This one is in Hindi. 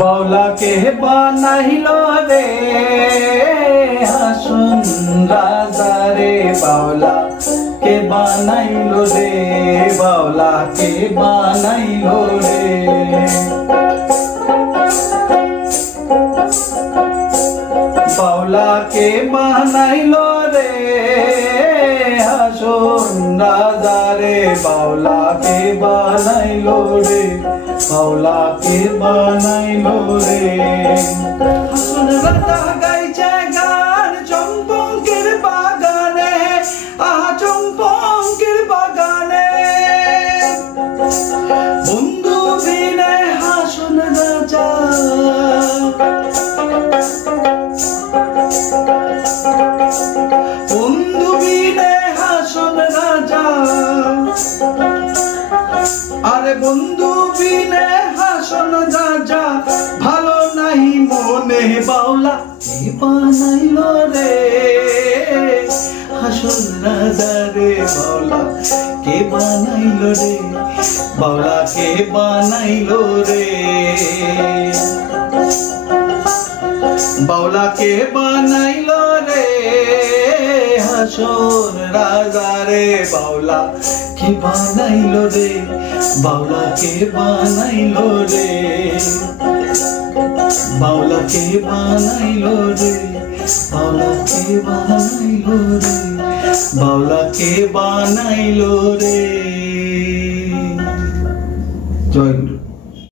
बाउला के बनाइलो रे हासुन राजा रे बाउला के बनाइलो रे बाउला के बनाइलो रे बाउला के बनाइलो रे हासुन राजा रे बाउला के बनाइलो रे बाउला के बनाइलो रे हासुन राजा गाइছে গান চম্পকের বাগানে আহা চম্পকের বাগানে বন্ধু বিনে হাসুন রাজা বন্ধু বিনে হাসুন রাজা আরে বন্ধু বিনে হাসন রাজা ভালো নাই মনে বাউলা কে বানাইলো রে হাসন রাজা রে বাউলা কে বানাইলো রে বাউলা কে বানাইলো রে बाउला के बनाइलो रे हासुन राजा रे बाउला के बनाइलो रे बाउला के बनाइलो रे बाउला के बनाइलो रे बाउला के बनाइलो रे बाउला के बनाइलो रे जय गुरु।